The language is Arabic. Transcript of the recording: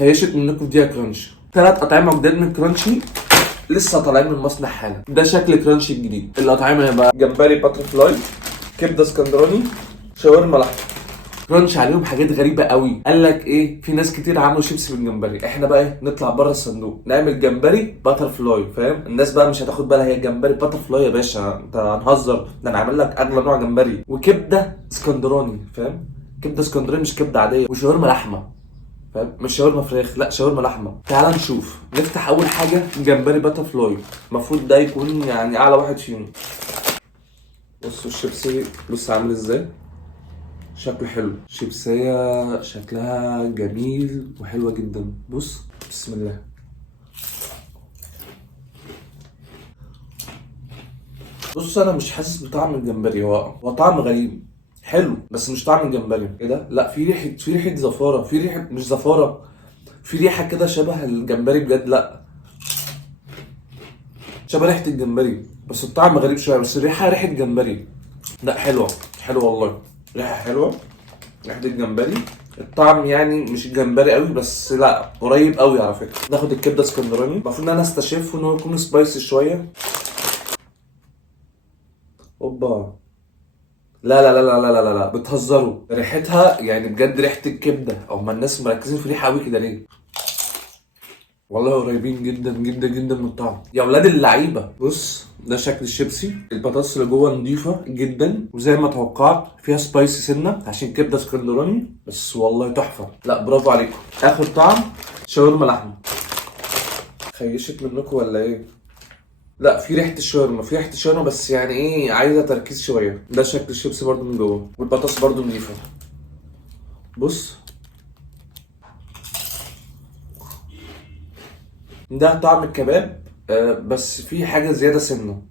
خيشت منكم دي كرانشي. 3 اطعمه جداد من كرانشي لسه طالعين من المصنع حالا. ده شكل كرانشي الجديد. الاطعمه هيبقى جمبري باتر فلاي، كبده اسكندراني، شاورما لحمه. كرانش عليهم حاجات غريبه قوي. قال لك ايه، في ناس كتير عملوا شيبسي بالجمبري، احنا بقى إيه؟ نطلع بره الصندوق نعمل جمبري باتر فلاي. فاهم؟ الناس بقى مش هتاخد بالها، هي جمبري باتر فلاي يا باشا، انت هنهزر؟ ده انا عامل لك اغلى نوع جمبري. وكبده اسكندراني، فاهم؟ كبده اسكندراني مش كبده عاديه. وشاورما لحمه، فاهم؟ مش شاورما فراخ، لا شاورما لحمه. تعال نشوف. نفتح اول حاجه جمبري باتر فلاي. المفروض ده يكون يعني اعلى واحد فيهم. بصوا الشيبسي، بص عامل ازاي، شكله حلو. شيبسية شكلها جميل وحلوة جدا. بص بسم الله. بص انا مش حاسس بطعم الجمبري، هو طعم غريب حلو بس مش طعم الجمبري. ايه ده؟ لا في ريحة زفارة، في ريحة مش زفارة، في ريحة كده شبه الجمبري بجد. لا شبه ريحة الجمبري بس الطعم غريب شوية، بس الريحة ريحة جمبري. لا حلوة، حلوة والله، ريحة حلوة، ريحة الجمبري. الطعم يعني مش جمبري قوي بس لا قريب قوي على فكرة. ناخد الكبدة اسكندراني. المفروض ان انا استشفه ان هو يكون سبايسي شوية. اوبا، لا بتهزروا، ريحتها يعني بجد ريحة الكبدة. او ما الناس مركزين في ريحة قوي كده ليه؟ والله قريبين جدا جدا جدا من الطعم يا ولاد اللعيبه. بص ده شكل الشيبسي. البطاطس اللي جوه نضيفه جدا وزي ما توقعت فيها سبايسي سنه عشان كبده اسكندراني، بس والله تحفه. لا برافو عليكم. اخر طعم شاورما لحمه. خيشت منكم ولا ايه؟ لا في ريحه الشاورما، في ريحه الشاورما بس يعني ايه، عايزه تركيز شويه. ده شكل الشيبسي برده من جوه والبطاطس برده نضيفه. بص ده طعم الكباب، بس في حاجه زياده سنه.